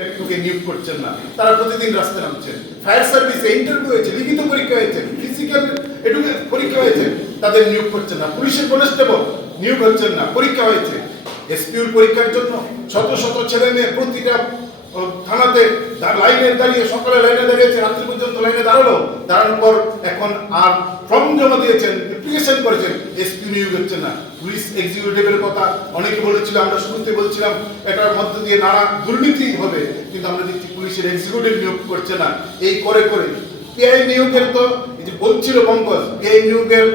একটুকে নিয়োগ করছেন না, তারা প্রতিদিন রাস্তায় নামছেন। ফায়ার সার্ভিসে ইন্টারভিউ হয়েছে, লিখিত পরীক্ষা হয়েছে, ফিজিক্যাল পরীক্ষা হয়েছে, তাদের নিয়োগ করছেন না। পুলিশের কনস্টেবল নিয়োগ হচ্ছেন না, পরীক্ষা হয়েছে। এসপিউর পরীক্ষার জন্য শত শত ছেলে মেয়ে প্রতিটা থানাতে লাইনে দাঁড়িয়ে, সকালে লাইনে দাঁড়িয়েছে, রাত্রি পর্যন্ত লাইনে দাঁড়ানোর পর এখন আর ফর্ম জমা দিয়েছেন, অ্যাপ্লিকেশন করেছেন, এসপি নিয়োগ হচ্ছে না। পুলিশ এক্সিকিউটিভের কথা অনেকে বলেছিল, আমরা শুরুতে বলছিলাম এটার মধ্যে দিয়ে নানা দুর্নীতি হবে, কিন্তু আমরা দেখছি পুলিশের এক্সিকিউটিভ নিয়োগ করছে না। এই করে করে পিআই নিয়োগের তো এই যে বলছিল পঙ্কজ, পিআই নিয়োগের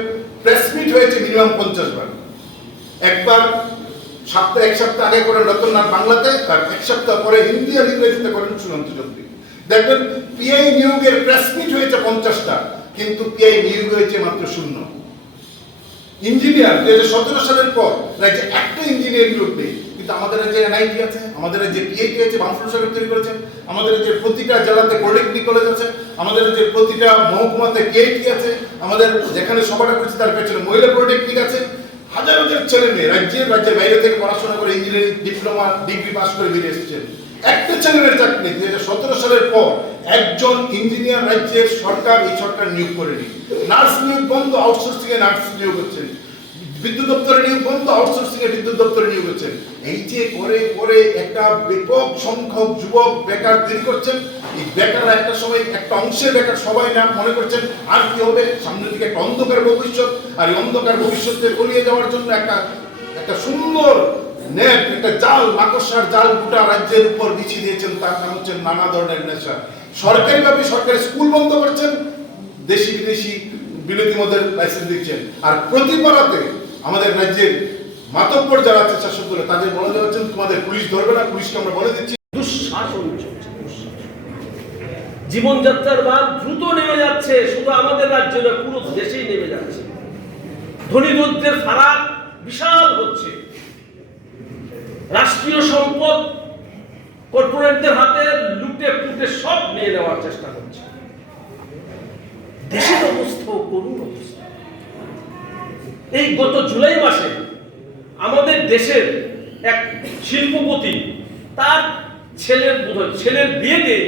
প্রেস মিট হয়েছে মিনিমাম 50 বার। একবার এক সপ্তাহ আগে করেন রতনলাল বাংলাতে, তার এক সপ্তাহ পরে হিন্দি আর ইংরেজিতে করেন সুনন্ত চৌধুরী। দেখবেন পিআই নিয়োগের প্রেস মিট হয়েছে 50টা, কিন্তু পিআই নিয়োগ হয়েছে মাত্র 0। ইঞ্জিনিয়ার 2017 সালের পর রাজ্যে একটা ইঞ্জিনিয়ার নিয়োগ নেই, কিন্তু আমাদের যে এনআইটি আছে, আমাদের যে পিআইটি আছে, বামফ্রন্ট সরকার তৈরি করেছেন, আমাদের যে প্রতিটা জেলাতে পলিটেকনিক কলেজ আছে, আমাদের যে প্রতিটা মহকুমাতে কেআইটি আছে, আমাদের যেখানে সভাটা করছে তার পেছনে মহিলা পলিটেকনিক আছে। হাজার হাজার ছেলে মেয়ে রাজ্যের বাইরে থেকে পড়াশোনা করে ইঞ্জিনিয়ারিং ডিপ্লোমা ডিগ্রি পাস করে বেরিয়ে এসেছেন। একটা ছেলে মেয়ের চাকরি নেই। 2017 সালের পর একজন ইঞ্জিনিয়ার রাজ্যের সরকার, এই সরকার নিয়োগ করেনি। নার্স নিয়োগ বন্ধ, আউটসোর্সিং এ নার্স নিয়োগ হচ্ছে। বিদ্যুৎ দপ্তরে নিয়োগ বন্ধ, আউটসোর্সিং এ বিদ্যুৎ দপ্তরে নিয়োগ হচ্ছে। এই যে করে করে একটা ব্যাপক সংখ্যক যুবক বেকার তৈরি করছেন। এই বেকাররা একটা সময়, একটা অংশের বেকার, সবাই না মনে করছেন আর কি হবে, সামনের দিকে একটা অন্ধকার ভবিষ্যৎ, আর এই অন্ধকার ভবিষ্যৎকে তলিয়ে যাওয়ার জন্য একটা সুন্দর নেট, একটা জাল, মাকড়সার জাল গোটা রাজ্যের উপর বিছিয়ে দিয়েছেন। তার নাম হচ্ছে নানা ধরনের নেশা। সরকারিভাবে সরকারি স্কুল বন্ধ করছেন, দেশি বিদেশি বিরোধী মদের লাইসেন্স দিচ্ছেন, আর প্রতি পাড়াতে আমাদের রাজ্যের মাতব্বর যারা আছে শাসক দলে, তাদের বলে দেওয়াচ্ছেন তোমাদের পুলিশ ধরবে না, পুলিশকে আমরা বলে দিচ্ছি। দুঃশাসন চলছে, জীবনযাত্রার মান দ্রুত নেমে যাচ্ছে, শুধু আমাদের রাজ্যে নয়, পুরো দেশেই নেমে যাচ্ছে। ধনী দরিদ্রের ফারাক বিশাল হচ্ছে। রাষ্ট্রীয় সম্পদ কর্পোরেটদের হাতে লুটে পুটে সব নিয়ে নেওয়ার চেষ্টা করছে। দেশের অবস্থাও করুণ অবস্থা। এই গত জুলাই মাসে আমাদের দেশের এক শিল্পপতি তার ছেলের বিয়েতে